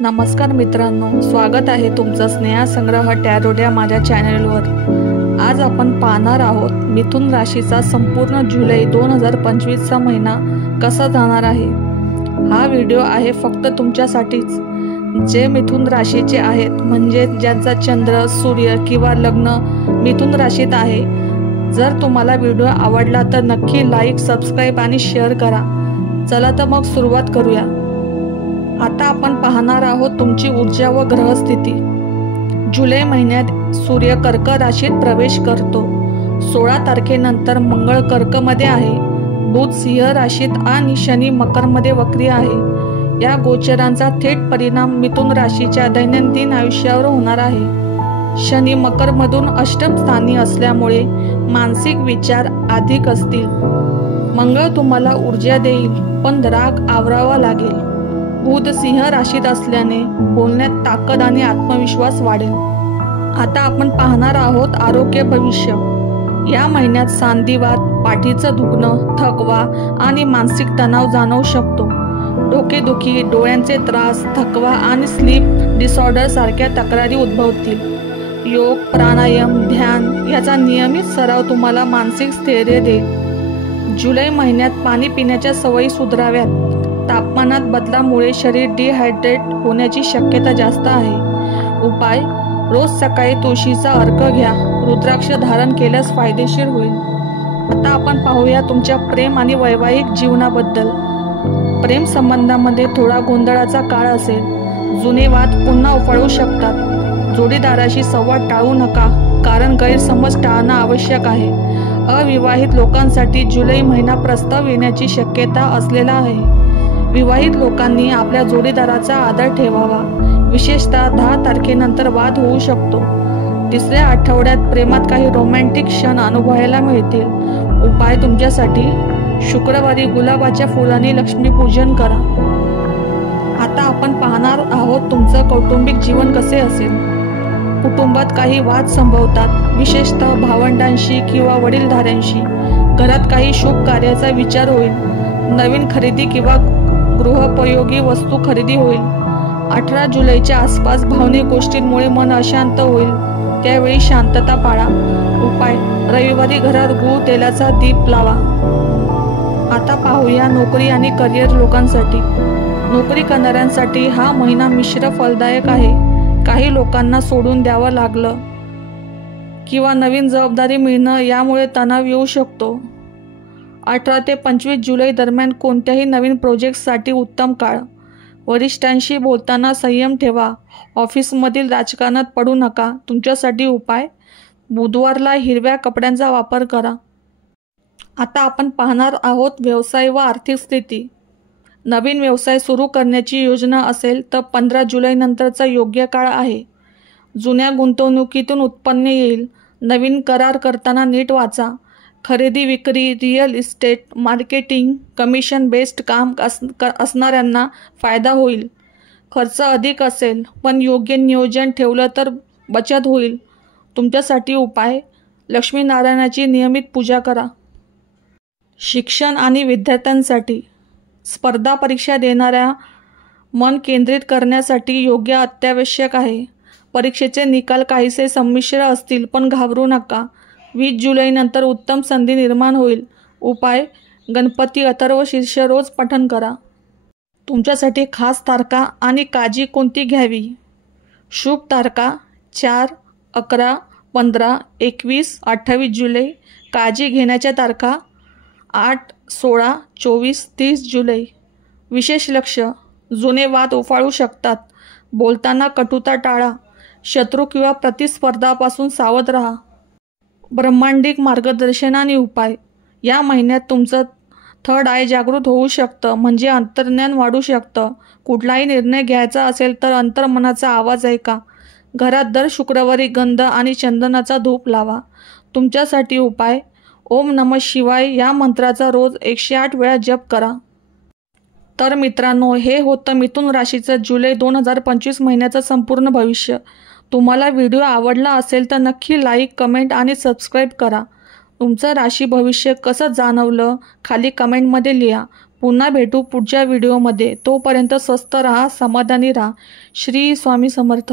नमस्कार मित्रांनो, स्वागत आहे तुमचं स्नेहा संग्रह टॅरोट या माझ्या चॅनलवर। आज आपण पाहणार आहोत मिथुन राशीचा संपूर्ण जुलै 2025चा महिना कसा जाणार आहे। हा व्हिडिओ आहे फक्त तुमच्यासाठीच, जे मिथुन राशीचे आहेत, म्हणजे ज्यांचा चंद्र, सूर्य किंवा लग्न मिथुन राशीत आहे। जर तुम्हाला व्हिडिओ आवडला तर नक्की लाईक, सबस्क्राईब आणि शेअर करा। चला तर मग सुरुवात करूया। आता आपण पाहणार आहोत तुमची ऊर्जा व ग्रहस्थिती। जुलै महिन्यात सूर्य कर्क राशीत प्रवेश करतो। 16 तारखेनंतर मंगळ कर्कमध्ये आहे, बुध सिंह राशीत आणि शनी मकरमध्ये वक्री आहे। या गोचरांचा थेट परिणाम मिथुन राशीच्या दैनंदिन आयुष्यावर होणार आहे। शनी मकरमधून अष्टम स्थानी असल्यामुळे मानसिक विचार अधिक असतील। मंगळ तुम्हाला ऊर्जा देईल, पण राग आवरावा लागेल। बुध सिंह राशीत असल्याने बोलण्यात ताकद आणि आत्मविश्वास वाढेल। आता आपण पाहणार आहोत आरोग्य भविष्य। या महिन्यात सांधिवात, पाठीचं दुखणं, थकवा आणि मानसिक तणाव जाणवू शकतो। डोकेदुखी, डोळ्यांचे त्रास, थकवा आणि स्लीप डिसऑर्डर सारख्या तक्रारी उद्भवतील। योग, प्राणायाम, ध्यान याचा नियमित सराव तुम्हाला मानसिक स्थैर्य देईल। जुलै महिन्यात पाणी पिण्याच्या सवयी सुधाराव्यात। तापमानात बदलामुळे शरीर डिहायड्रेट होण्याची शक्यता जास्त आहे। उपाय: रोज सकाळी तुळशीचा अर्घ घ्या, रुद्राक्ष धारण केल्यास फायदेशीर होईल। आता आपण पाहूया तुमच्या प्रेम आणि वैवाहिक जीवनाबद्दल। प्रेम संबंधामध्ये थोडा गोंधळाचा काळ असेल। जुने वाद पुन्हा उफाळू शकतात। जोडीदाराशी संवाद टाळू नका, कारण गैरसमज टाळणं आवश्यक आहे। अविवाहित लोकांसाठी जुलै महिना प्रस्ताव येण्याची शक्यता असलेला आहे। विवाहित लोकांनी आपल्या जोडीदाराचा आदर ठेवावा, विशेषतः 10 तारखेनंतर वाद होऊ शकतो। तिसऱ्या आठवड्यात प्रेमात काही रोमॅन्टिक क्षण अनुभवायला मिळतील। उपाय तुमच्यासाठी: शुक्रवारी गुलाबाच्या फुलांनी लक्ष्मीपूजन करा। आता आपण पाहणार आहोत तुमचं कौटुंबिक जीवन कसे असेल। कुटुंबात काही वाद संभवतात, विशेषतः भावंडांशी किंवा वडीलधाऱ्यांशी। घरात काही शुभ कार्याचा विचार होईल। नवीन खरेदी किंवा गृहोपयोगी वस्तू खरेदी होईल। 18 जुलैच्या आसपास भावनिक गोष्टींमुळे मन अशांत होईल, त्यावेळी शांतता पाळा। उपाय: रविवारी घरात गूळ तेलाचा दीप लावा। आता पाहूया नोकरी आणि करिअर लोकांसाठी। नोकरी करणाऱ्यांसाठी हा महिना मिश्र फलदायक आहे। काही लोकांना सोडून द्यावं लागलं किंवा नवीन जबाबदारी मिळणं यामुळे तणाव येऊ शकतो। 18 ते 25 जुलै दरम्यान कोणत्याही नवीन प्रोजेक्टसाठी उत्तम काळ। वरिष्ठांशी बोलताना संयम ठेवा। ऑफिसमधील राजकारणात पडू नका। तुमच्यासाठी उपाय: बुधवारला हिरव्या कपड्यांचा वापर करा। आता आपण पाहणार आहोत व्यवसाय व आर्थिक स्थिती। नवीन व्यवसाय सुरू करण्याची योजना असेल तर 15 जुलैनंतरचा योग्य काळ आहे। जुन्या गुंतवणुकीतून उत्पन्न येईल। नवीन करार करताना नीट वाचा। खरेदी विक्री, real estate, marketing, commission based काम असणाऱ्यांना फायदा होईल। खर्च अधिक असेल, पण योग्य नियोजन ठेवलं तर बचत होईल। तुमच्यासाठी उपाय: लक्ष्मीनारायणाची नियमित पूजा करा। शिक्षण आणि विद्यार्थ्यांसाठी स्पर्धा परीक्षा देणाऱ्या मन केंद्रित करण्यासाठी योग्य अत्यावश्यक आहे। परीक्षेचे निकाल काहीसे संमिश्र असतील, पण घाबरू नका। 20 जुलैनंतर उत्तम संधी निर्माण होईल। उपाय: गणपती अथर्व शीर्ष रोज पठण करा। तुमच्यासाठी खास तारखा आणि काळजी कोणती घ्यावी? शुभ तारखा: 4, 11, 15, 21, 28 जुलै। काळजी घेण्याच्या तारखा: 8, 16, 24, 30 जुलै। विशेष लक्ष: जुने वाद उफाळू शकतात। बोलताना कटुता टाळा। शत्रू किंवा प्रतिस्पर्धापासून सावध राहा। ब्रह्मांडिक मार्गदर्शन आणि उपाय: या महिन्यात तुमचं थर्ड आय जागृत होऊ शकतं, म्हणजे अंतर्ज्ञान वाढू शकतं। कुठलाही निर्णय घ्यायचा असेल तर अंतर्मनाचा आवाज ऐका। घरात दर शुक्रवारी गंध आणि चंदनाचा धूप लावा। तुमच्यासाठी उपाय: ओम नमः शिवाय या मंत्राचा रोज 108 वेळा जप करा। तर मित्रांनो, हे होतं मिथुन राशीचं जुलै 2025 महिन्याचं संपूर्ण भविष्य। तुम्हाला व्हिडिओ आवडला असेल तर नक्की लाईक, कमेंट आणि सबस्क्राईब करा। तुमचं राशी भविष्य कसं जाणवलं खाली कमेंटमध्ये लिहा। पुन्हा भेटू पुढच्या व्हिडिओमध्ये. तोपर्यंत स्वस्त राहा, समाधानी राहा. श्री स्वामी समर्थ.